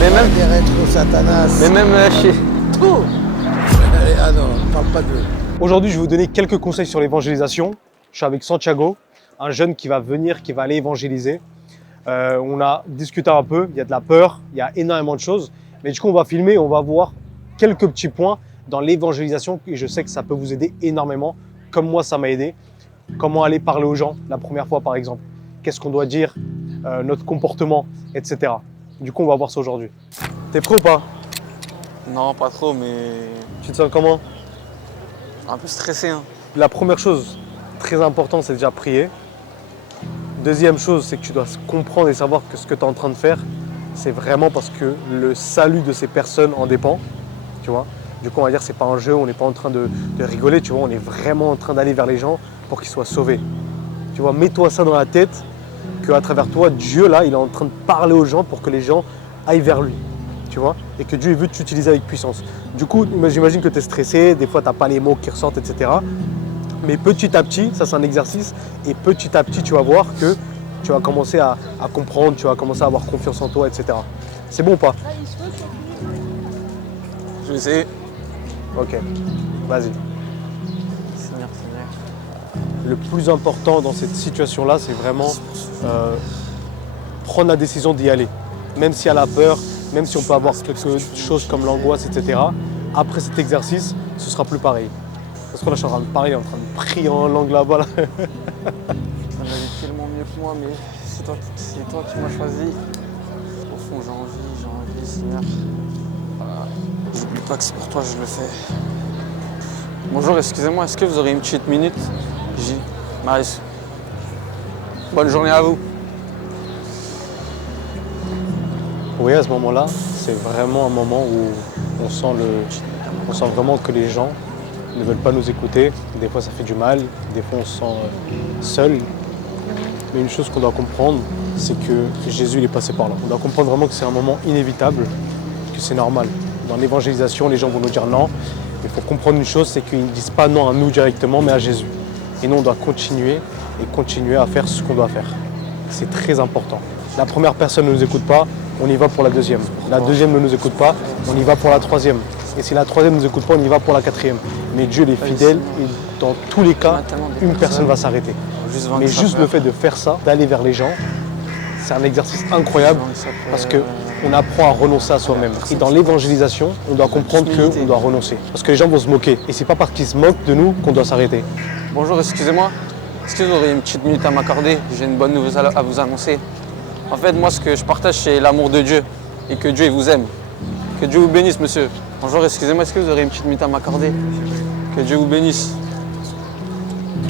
Mais même, des rétro Satanas. mais même chez... Tout. Ah non, on parle pas de... Aujourd'hui, je vais vous donner quelques conseils sur l'évangélisation. Je suis avec Santiago, un jeune qui va venir, qui va aller évangéliser. On a discuté un peu, il y a de la peur, il y a énormément de choses. Mais du coup, on va filmer, on va voir quelques petits points dans l'évangélisation et je sais que ça peut vous aider énormément, comme moi ça m'a aidé. Comment aller parler aux gens la première fois par exemple, qu'est-ce qu'on doit dire, notre comportement, etc. Du coup, on va voir ça aujourd'hui. T'es prêt ou pas? Non, pas trop, mais Tu te sens comment? un peu stressé. Hein. La première chose très importante, c'est déjà prier. Deuxième chose, c'est que tu dois comprendre et savoir que ce que tu es en train de faire, c'est vraiment parce que le salut de ces personnes en dépend. Tu vois? Du coup, on va dire que ce n'est pas un jeu, on n'est pas en train de rigoler, tu vois, on est vraiment en train d'aller vers les gens pour qu'ils soient sauvés. Tu vois, mets-toi ça dans la tête, qu'à travers toi, Dieu, là, il est en train de parler aux gens pour que les gens aillent vers lui. Tu vois? Et que Dieu veut t'utiliser avec puissance. Du coup, j'imagine que tu es stressé, des fois, tu n'as pas les mots qui ressortent, etc. Mais petit à petit, ça c'est un exercice, et petit à petit, tu vas voir que tu vas commencer à comprendre, tu vas commencer à avoir confiance en toi, etc. C'est bon ou pas? Je vais essayer. Ok, vas-y. Seigneur. Le plus important dans cette situation-là, c'est vraiment prendre la décision d'y aller. Même s'il y a la peur, même si on peut avoir quelque chose comme l'angoisse, etc. Après cet exercice, ce sera plus pareil. Parce que là, je suis en train de parler, en train de prier en langue là-bas. Là. Ça va aller tellement mieux que moi, mais c'est toi qui m'as choisi. Au fond, j'ai envie, Seigneur. J'oublie pas que c'est pour toi que je le fais. Bonjour, excusez-moi, est-ce que vous aurez une petite minute? J. Maris. Bonne journée à vous. Oui, à ce moment-là, c'est vraiment un moment où on sent vraiment que les gens ne veulent pas nous écouter. Des fois, ça fait du mal. Des fois, on se sent seul. Mais une chose qu'on doit comprendre, c'est que Jésus il est passé par là. On doit comprendre vraiment que c'est un moment inévitable, que c'est normal. Dans l'évangélisation, les gens vont nous dire non. Mais il faut comprendre une chose, c'est qu'ils ne disent pas non à nous directement, mais à Jésus. Et nous, on doit continuer à faire ce qu'on doit faire. C'est très important. La première personne ne nous écoute pas, on y va pour la deuxième. La deuxième ne nous écoute pas, on y va pour la troisième. Et si la troisième ne nous écoute pas, on y va pour la quatrième. Mais Dieu il est fidèle et dans tous les cas, une personne va s'arrêter. Mais juste le fait de faire ça, d'aller vers les gens, c'est un exercice incroyable parce qu'on apprend à renoncer à soi-même. Et dans l'évangélisation, on doit comprendre qu'on doit renoncer. Parce que les gens vont se moquer. Et c'est pas parce qu'ils se moquent de nous qu'on doit s'arrêter. Bonjour, excusez-moi. Est-ce que vous auriez une petite minute à m'accorder? J'ai une bonne nouvelle à vous annoncer. En fait, moi, ce que je partage, c'est l'amour de Dieu et que Dieu il vous aime. Que Dieu vous bénisse, monsieur. Bonjour, excusez-moi, est-ce que vous aurez une petite minute à m'accorder? Que Dieu vous bénisse.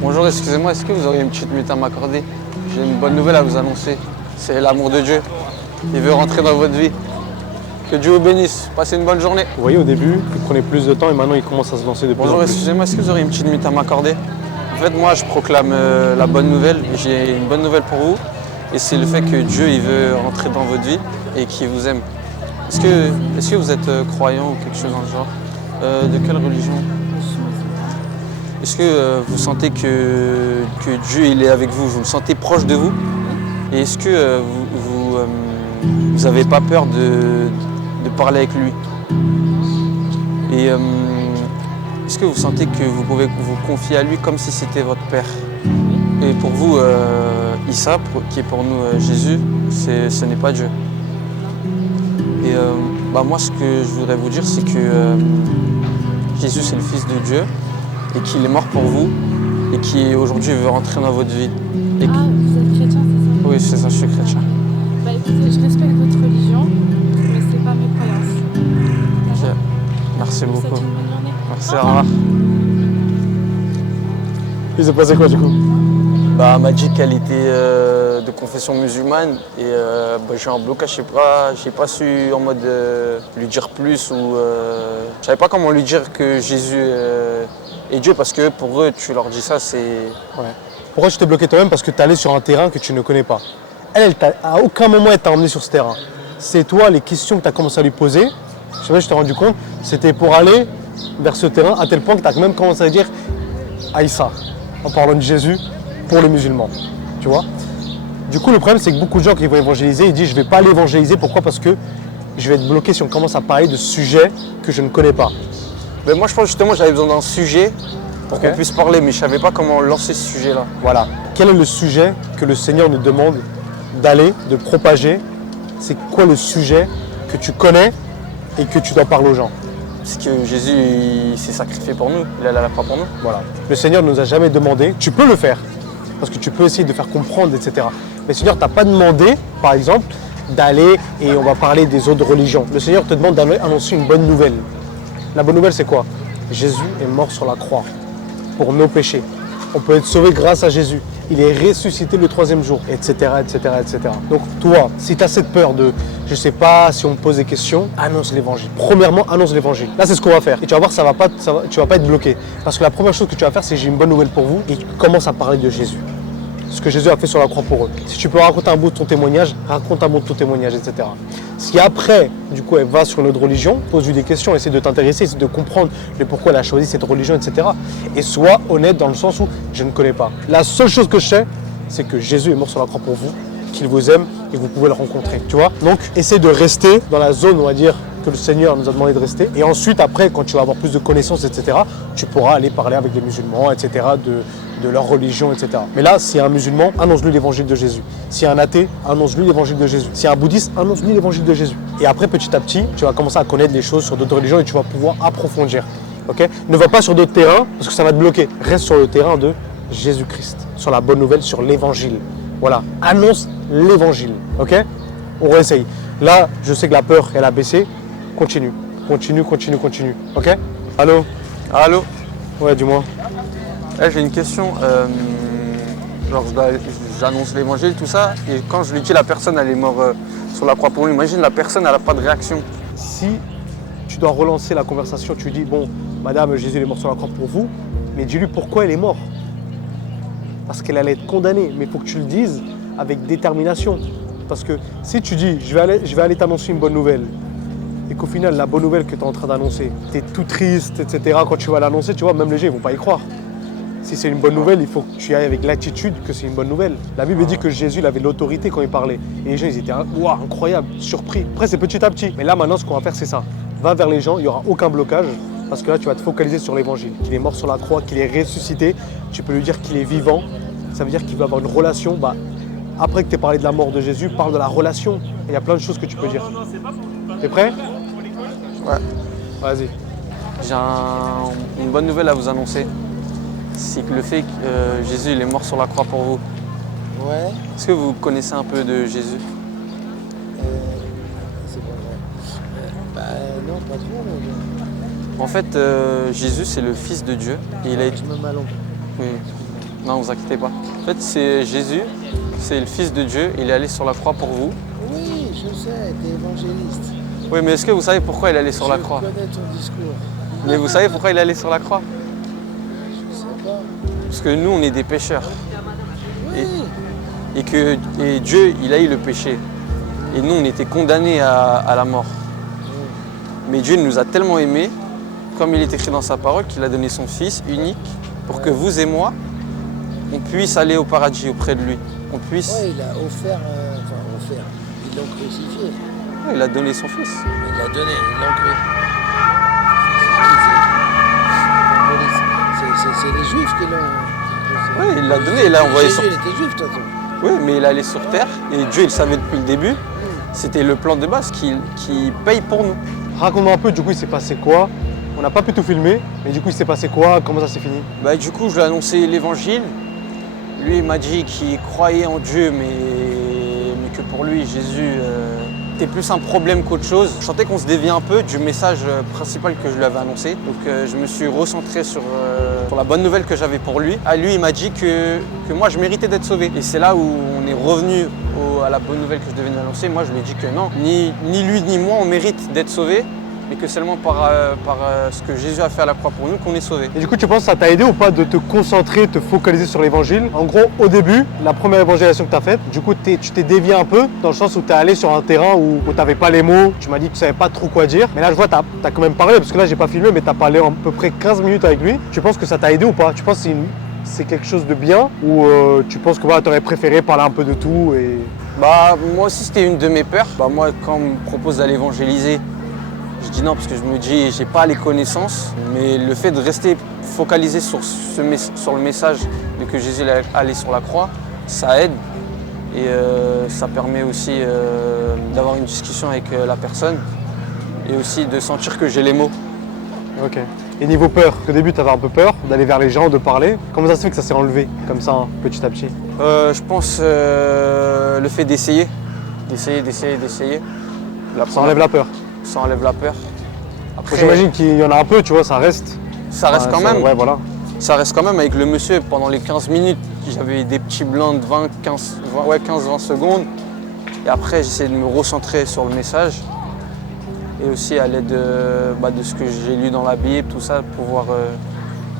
Bonjour, excusez-moi, est-ce que vous auriez une petite minute à m'accorder? J'ai une bonne nouvelle à vous annoncer. C'est l'amour de Dieu. Il veut rentrer dans votre vie. Que Dieu vous bénisse. Passez une bonne journée. Vous voyez, au début, il prenait plus de temps et maintenant, il commence à se lancer de plus en Bonjour, plus. excusez-moi, est-ce que vous aurez une petite minute à m'accorder? En fait, moi, je proclame la bonne nouvelle. J'ai une bonne nouvelle pour vous. Et c'est le fait que Dieu il veut rentrer dans votre vie et qu'il vous aime. Est-ce que vous êtes croyant ou quelque chose dans le genre? De quelle religion? Est-ce que vous sentez que Dieu il est avec vous? Vous le sentez proche de vous? Et est-ce que vous n'avez pas peur de parler avec lui? Et est-ce que vous sentez que vous pouvez vous confier à lui comme si c'était votre père? Et pour vous, Issa, qui est pour nous Jésus, ce n'est pas Dieu. Et moi, ce que je voudrais vous dire, c'est que Jésus, c'est le Fils de Dieu et qu'il est mort pour vous et qui aujourd'hui veut rentrer dans votre vie. Vous êtes chrétien, c'est ça? Oui, c'est ça, je suis chrétien. Bah écoutez, je respecte votre religion, mais c'est pas mes croyances. Ok. Merci Je vous souhaite beaucoup. une bonne journée. Merci, au revoir. Il s'est passé quoi du coup? Elle m'a dit qu'elle était de confession musulmane et j'ai un blocage, j'ai pas su en mode lui dire plus ou je savais pas comment lui dire que Jésus est Dieu parce que pour eux tu leur dis ça c'est... Ouais. Pourquoi tu t'es bloqué toi-même? Parce que tu es allé sur un terrain que tu ne connais pas. À aucun moment elle t'a emmené sur ce terrain. C'est toi les questions que tu as commencé à lui poser, je sais pas si tu t'es rendu compte, c'était pour aller vers ce terrain à tel point que tu as même commencé à dire Aïssa en parlant de Jésus pour les musulmans, tu vois. Du coup, le problème, c'est que beaucoup de gens qui vont évangéliser, ils disent je ne vais pas l'évangéliser. Pourquoi? Parce que je vais être bloqué si on commence à parler de sujets que je ne connais pas. Mais moi, je pense justement que j'avais besoin d'un sujet pour Ok. qu'on puisse parler, mais je savais pas comment lancer ce sujet-là. Voilà. Quel est le sujet que le Seigneur nous demande d'aller, de propager? C'est quoi le sujet que tu connais et que tu dois parler aux gens? Parce que Jésus, il s'est sacrifié pour nous, il est allé à la croix pour nous. Voilà. Le Seigneur ne nous a jamais demandé, tu peux le faire, parce que tu peux essayer de faire comprendre, etc. Mais le Seigneur ne t'a pas demandé, par exemple, d'aller et on va parler des autres religions. Le Seigneur te demande d'aller annoncer une bonne nouvelle. La bonne nouvelle, c'est quoi? Jésus est mort sur la croix pour nos péchés. On peut être sauvé grâce à Jésus. Il est ressuscité le 3e jour, etc., etc., etc. Donc toi, si tu as cette peur de, je sais pas, si on me pose des questions, annonce l'évangile. Premièrement, annonce l'évangile. Là, c'est ce qu'on va faire. Et tu vas voir, tu vas pas être bloqué. Parce que la première chose que tu vas faire, c'est j'ai une bonne nouvelle pour vous et tu commences à parler de Jésus. Ce que Jésus a fait sur la croix pour eux. Si tu peux raconter un bout de ton témoignage, raconte un bout de ton témoignage, etc. Si après, du coup, elle va sur une autre religion, pose-lui des questions, essaie de t'intéresser, essaie de comprendre le pourquoi elle a choisi cette religion, etc. Et sois honnête dans le sens où je ne connais pas. La seule chose que je sais, c'est que Jésus est mort sur la croix pour vous, qu'il vous aime et que vous pouvez le rencontrer. Tu vois? Donc, essaie de rester dans la zone, on va dire, que le Seigneur nous a demandé de rester. Et ensuite, après, quand tu vas avoir plus de connaissances, etc., tu pourras aller parler avec les musulmans, etc., de leur religion, etc. Mais là, s'il y a un musulman, annonce-lui l'évangile de Jésus. S'il y a un athée, annonce-lui l'évangile de Jésus. S'il y a un bouddhiste, annonce-lui l'évangile de Jésus. Et après, petit à petit, tu vas commencer à connaître des choses sur d'autres religions et tu vas pouvoir approfondir. Ok? Ne va pas sur d'autres terrains parce que ça va te bloquer. Reste sur le terrain de Jésus-Christ, sur la bonne nouvelle, sur l'évangile. Voilà, annonce l'évangile. Ok? On réessaye. Là, je sais que la peur, elle a baissé. Continue, continue, continue, continue. Ok? Allô? Allô? Ouais, dis-moi. Là, j'ai une question. Genre, j'annonce l'évangile, tout ça, et quand je lui dis la personne, elle est morte sur la croix pour nous, imagine la personne, elle n'a pas de réaction. Si tu dois relancer la conversation, tu dis, bon, madame, Jésus il est mort sur la croix pour vous, mais dis-lui pourquoi il est mort. Parce qu'elle allait être condamnée, mais il faut que tu le dises avec détermination. Parce que si tu dis, je vais aller t'annoncer une bonne nouvelle, et qu'au final, la bonne nouvelle que tu es en train d'annoncer, tu es tout triste, etc., quand tu vas l'annoncer, tu vois, même les gens, ils ne vont pas y croire. Si c'est une bonne nouvelle, il faut que tu y ailles avec l'attitude que c'est une bonne nouvelle. La Bible dit que Jésus il avait l'autorité quand il parlait. Et les gens, ils étaient waouh, incroyable, surpris. Après, c'est petit à petit. Mais là, maintenant, ce qu'on va faire, c'est ça. Va vers les gens, il n'y aura aucun blocage. Parce que là, tu vas te focaliser sur l'évangile. Qu'il est mort sur la croix, qu'il est ressuscité. Tu peux lui dire qu'il est vivant. Ça veut dire qu'il va avoir une relation. Après que tu aies parlé de la mort de Jésus, parle de la relation. Il y a plein de choses que tu peux dire. T'es prêt? Ouais. Vas-y. J'ai une bonne nouvelle à vous annoncer. C'est que le fait que Jésus il est mort sur la croix pour vous. Ouais, Est-ce que vous connaissez un peu de Jésus? c'est pas vrai. Non, pas trop, mais En fait, Jésus c'est le Fils de Dieu. Et il a été... je me m'allonge. Oui. Non, vous inquiétez pas. En fait, c'est Jésus, c'est le Fils de Dieu. Il est allé sur la croix pour vous. Oui, je sais, t'es évangéliste. Oui, mais est-ce que vous savez pourquoi il est allé sur la Je croix? connais ton discours. Mais vous savez pourquoi il est allé sur la croix? Je sais pas. Parce que nous, on est des pécheurs. Oui, Et Dieu, il a eu le péché. Et nous, on était condamnés à la mort. Mais Dieu nous a tellement aimés, comme il est écrit dans sa parole, qu'il a donné son Fils unique pour que vous et moi, on puisse aller au paradis auprès de lui. On puisse... ouais, il a offert, ils l'ont crucifié. Ouais, il a donné son Fils. Il l'a donné, ils l'ont crucifié. C'est les Juifs qui l'ont... Oui, il l'a donné, il l'a envoyé sur... Jésus, il était juif, de toute façon. Oui, mais il est allé sur terre et Dieu, il le savait depuis le début. C'était le plan de base qui paye pour nous. Raconte-moi un peu, du coup, il s'est passé quoi? On n'a pas pu tout filmer, mais du coup, il s'est passé quoi? Comment ça s'est fini? Du coup, je lui ai annoncé l'évangile. Lui, il m'a dit qu'il croyait en Dieu, mais que pour lui, Jésus était plus un problème qu'autre chose. Je sentais qu'on se déviait un peu du message principal que je lui avais annoncé. Donc, je me suis recentré sur la bonne nouvelle que j'avais pour lui. Lui, il m'a dit que moi, je méritais d'être sauvé. Et c'est là où on est revenu à la bonne nouvelle que je devais lui annoncer. Moi, je lui ai dit que non, ni lui ni moi, on mérite d'être sauvés. Mais que seulement par ce que Jésus a fait à la croix pour nous qu'on est sauvés. Et du coup, tu penses que ça t'a aidé ou pas de te concentrer, te focaliser sur l'évangile? En gros, au début, la première évangélisation que tu as faite, du coup, tu t'es dévié un peu, dans le sens où tu es allé sur un terrain où tu n'avais pas les mots, tu m'as dit que tu savais pas trop quoi dire. Mais là, je vois, tu as quand même parlé, parce que là, j'ai pas filmé, mais tu as parlé à peu près 15 minutes avec lui. Tu penses que ça t'a aidé ou pas? Tu penses que c'est quelque chose de bien ou tu penses que voilà, tu aurais préféré parler un peu de tout et... Bah, moi aussi, c'était une de mes peurs. Bah, moi, quand on me propose d'aller évangéliser, je dis non parce que je me dis, j'ai pas les connaissances. Mais le fait de rester focalisé sur le message de que Jésus est allé sur la croix, ça aide. Et ça permet aussi d'avoir une discussion avec la personne et aussi de sentir que j'ai les mots. Ok. Et niveau peur, au début tu avais un peu peur d'aller vers les gens, de parler. Comment ça se fait que ça s'est enlevé comme ça, petit à petit? Je pense le fait d'essayer. D'essayer. Ça enlève la peur. Ça enlève la peur. Après, J'imagine qu'il y en a un peu, tu vois, ça reste. ça reste quand même. Ouais, voilà. Ça reste quand même avec le monsieur pendant les 15 minutes. J'avais des petits blancs de 15-20 secondes. Et après, j'essayais de me recentrer sur le message. Et aussi à l'aide de ce que j'ai lu dans la Bible, tout ça, pouvoir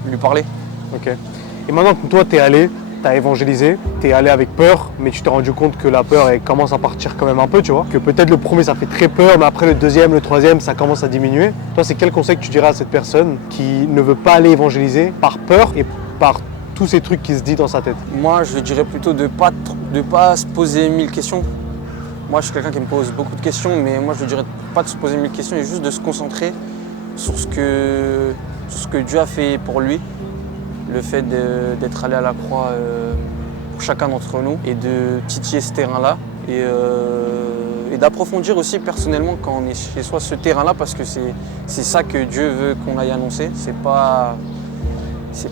lui parler. Ok. Et maintenant que toi, t'es allé, t'as évangélisé, t'es allé avec peur, mais tu t'es rendu compte que la peur, elle commence à partir quand même un peu, tu vois. Que peut-être le premier, ça fait très peur, mais après le deuxième, le troisième, ça commence à diminuer. Toi, c'est quel conseil que tu dirais à cette personne qui ne veut pas aller évangéliser par peur et par tous ces trucs qui se disent dans sa tête? Moi, je dirais plutôt de pas se poser 1000 questions. Moi, je suis quelqu'un qui me pose beaucoup de questions, mais moi, je dirais pas de se poser 1000 questions et juste de se concentrer sur ce que Dieu a fait pour lui. Le fait d'être allé à la croix pour chacun d'entre nous et de titiller ce terrain-là et d'approfondir aussi personnellement quand on est chez soi ce terrain-là parce que c'est ça que Dieu veut qu'on aille annoncer. C'est pas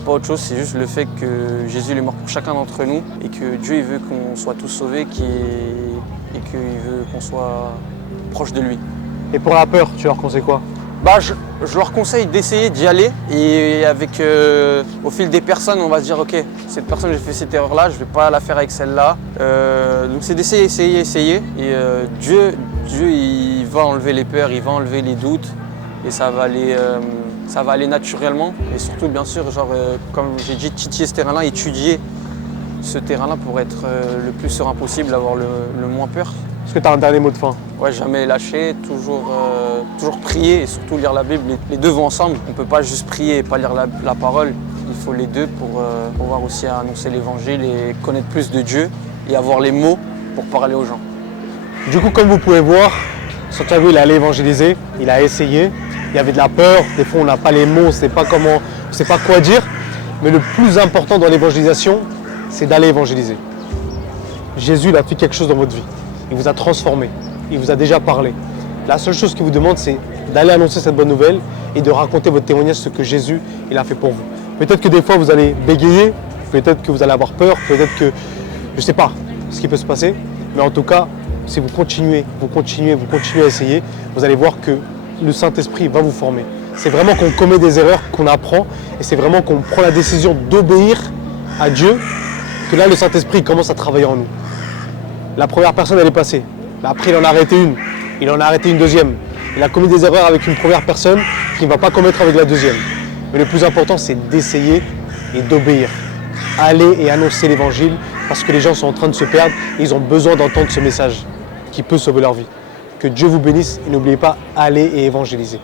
autre chose, c'est juste le fait que Jésus est mort pour chacun d'entre nous et que Dieu il veut qu'on soit tous sauvés et qu'il veut qu'on soit proche de lui. Et pour la peur, tu leur conseilles quoi? Bah, je leur conseille d'essayer d'y aller et avec au fil des personnes, on va se dire ok, cette personne j'ai fait cette erreur-là, je vais pas la faire avec celle-là. Donc c'est d'essayer, essayer. Et Dieu il va enlever les peurs, il va enlever les doutes et ça va aller naturellement. Et surtout bien sûr, comme j'ai dit, titiller ce terrain-là, étudier ce terrain-là pour être le plus serein possible, avoir le moins peur. Est-ce que tu as un dernier mot de fin? Ouais, jamais lâcher, toujours prier et surtout lire la Bible. Les deux vont ensemble. On ne peut pas juste prier et pas lire la parole. Il faut les deux pour pouvoir aussi annoncer l'évangile et connaître plus de Dieu et avoir les mots pour parler aux gens. Du coup, comme vous pouvez voir, Santiago, il est allé évangéliser, il a essayé. Il y avait de la peur, des fois on n'a pas les mots, on ne sait pas quoi dire. Mais le plus important dans l'évangélisation, c'est d'aller évangéliser. Jésus, il a fait quelque chose dans votre vie. Il vous a transformé, il vous a déjà parlé. La seule chose qu'il vous demande, c'est d'aller annoncer cette bonne nouvelle et de raconter votre témoignage, ce que Jésus il a fait pour vous. Peut-être que des fois, vous allez bégayer, peut-être que vous allez avoir peur, peut-être que, je ne sais pas ce qui peut se passer. Mais en tout cas, si vous continuez à essayer, vous allez voir que le Saint-Esprit va vous former. C'est vraiment qu'on commet des erreurs, qu'on apprend, et c'est vraiment qu'on prend la décision d'obéir à Dieu, que là, le Saint-Esprit commence à travailler en nous. La première personne, elle est passée. Après, il en a arrêté une. Il en a arrêté une deuxième. Il a commis des erreurs avec une première personne qu'il ne va pas commettre avec la deuxième. Mais le plus important, c'est d'essayer et d'obéir. Aller et annoncer l'évangile parce que les gens sont en train de se perdre et ils ont besoin d'entendre ce message qui peut sauver leur vie. Que Dieu vous bénisse et n'oubliez pas, allez et évangélisez.